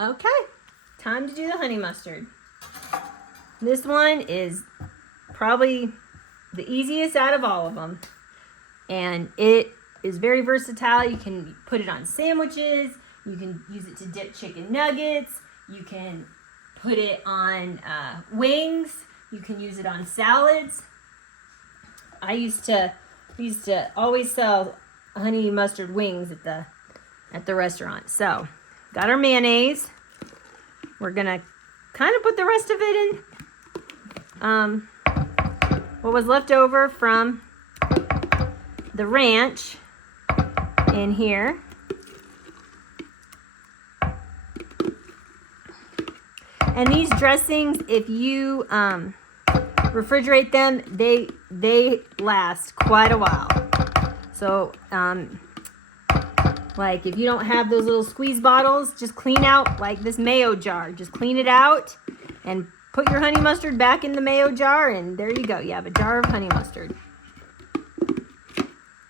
Okay, time to do the honey mustard. This one is probably the easiest out of all of them. And it is very versatile. You can put it on sandwiches. You can use it to dip chicken nuggets. You can put it on wings. You can use it on salads. I used to always sell honey mustard wings at the restaurant. So, got our mayonnaise. We're gonna kind of put the rest of it in. What was left over from the ranch in here. And these dressings, if you refrigerate them, they last quite a while. So, like if you don't have those little squeeze bottles, just clean out like this mayo jar. Just clean it out and put your honey mustard back in the mayo jar, and there you go. You have a jar of honey mustard.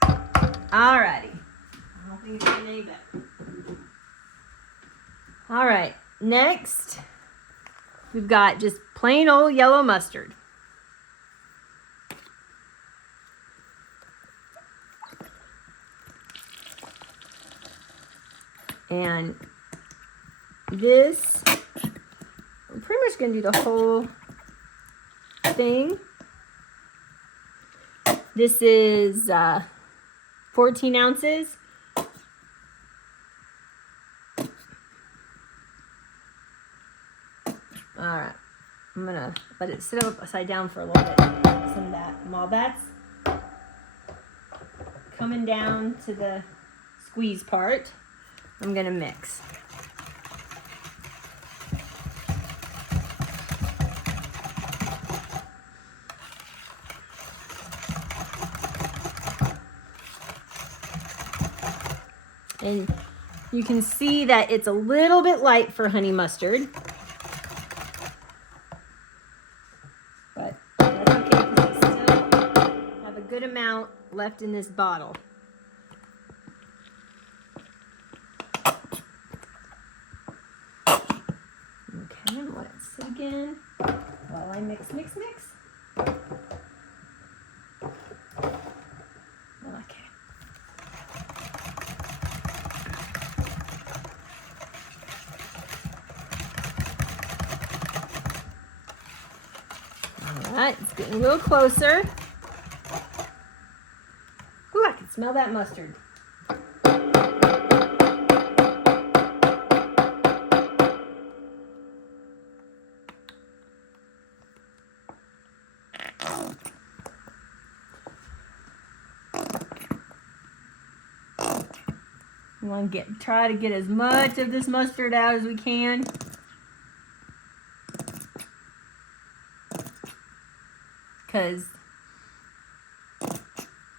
Alrighty. I don't think it's getting any better. Alright, next we've got just plain old yellow mustard. And this, I'm pretty much going to do the whole thing. This is 14 ounces. Alright, I'm going to let it sit upside down for a little bit. Some of that, while that's coming down to the squeeze part, I'm going to mix. And you can see that it's a little bit light for honey mustard. But that's okay because we still have a good amount left in this bottle. Okay, and let it sit again while I mix. Okay. Alright, it's getting a little closer. Ooh, I can smell that mustard. We want to try to get as much of this mustard out as we can. Because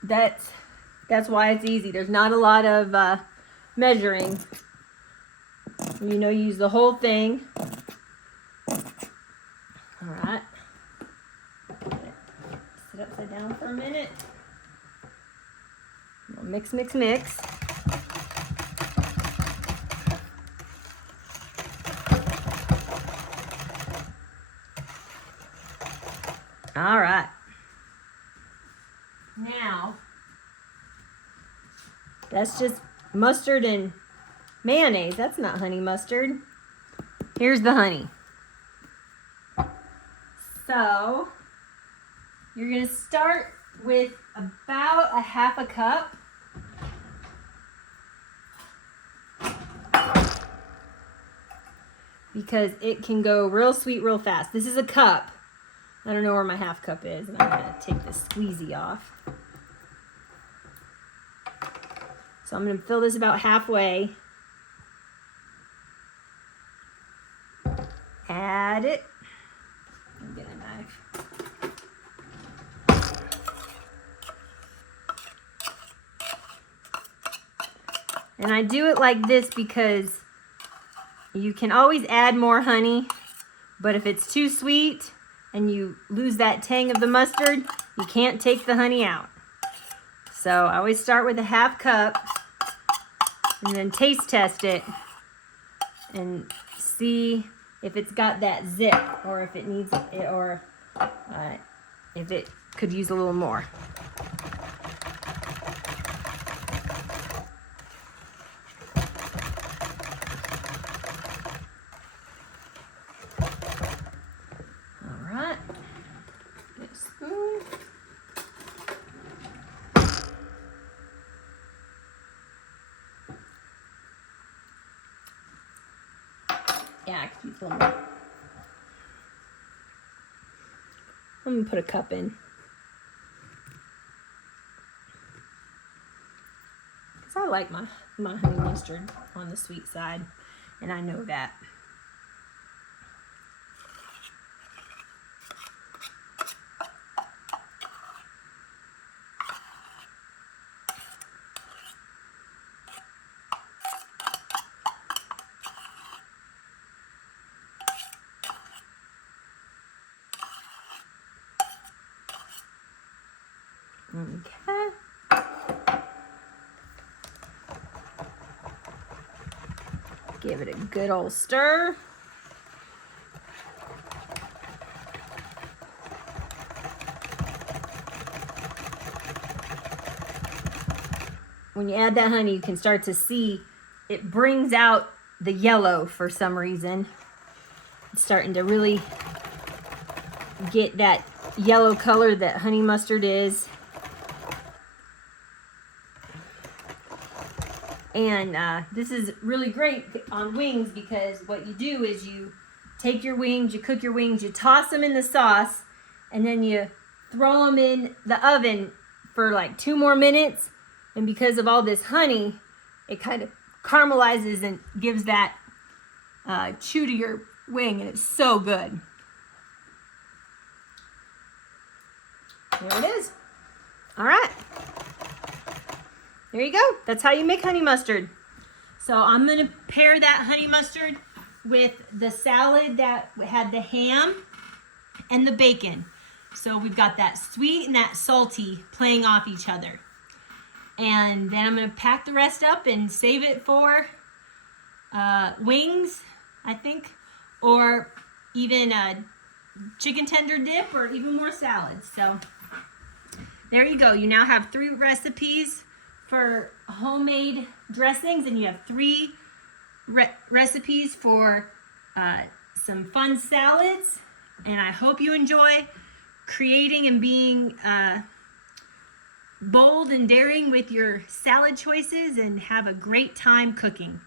that's why it's easy. There's not a lot of measuring. You know, use the whole thing. Alright. Sit upside down for a minute. Mix. All right. Now, that's just mustard and mayonnaise. That's not honey mustard. Here's the honey. So, you're going to start with about a half a cup. Because it can go real sweet real fast. This is a cup. I don't know where my half cup is, and I'm going to take this squeezy off. So I'm going to fill this about halfway. Add it. I'm getting a knife. And I do it like this because you can always add more honey, but if it's too sweet and you lose that tang of the mustard, you can't take the honey out. So I always start with a half cup and then taste test it and see if it's got that zip, or if it needs it, or if it could use a little more. All right, get a spoon. Yeah, I could use a little more. I'm gonna put a cup in. Because I like my honey mustard on the sweet side, and I know that. Okay. Give it a good old stir. When you add that honey, you can start to see it brings out the yellow for some reason. It's starting to really get that yellow color that honey mustard is. And this is really great on wings, because what you do is you take your wings, you cook your wings, you toss them in the sauce, and then you throw them in the oven for like 2 more minutes. And because of all this honey, it kind of caramelizes and gives that chew to your wing, and it's so good. There it is. All right. There you go. That's how you make honey mustard. So I'm going to pair that honey mustard with the salad that had the ham and the bacon. So we've got that sweet and that salty playing off each other. And then I'm going to pack the rest up and save it for wings, I think, or even a chicken tender dip, or even more salads. So there you go. You now have 3 recipes for homemade dressings, and you have 3 recipes for some fun salads. And I hope you enjoy creating and being bold and daring with your salad choices, and have a great time cooking.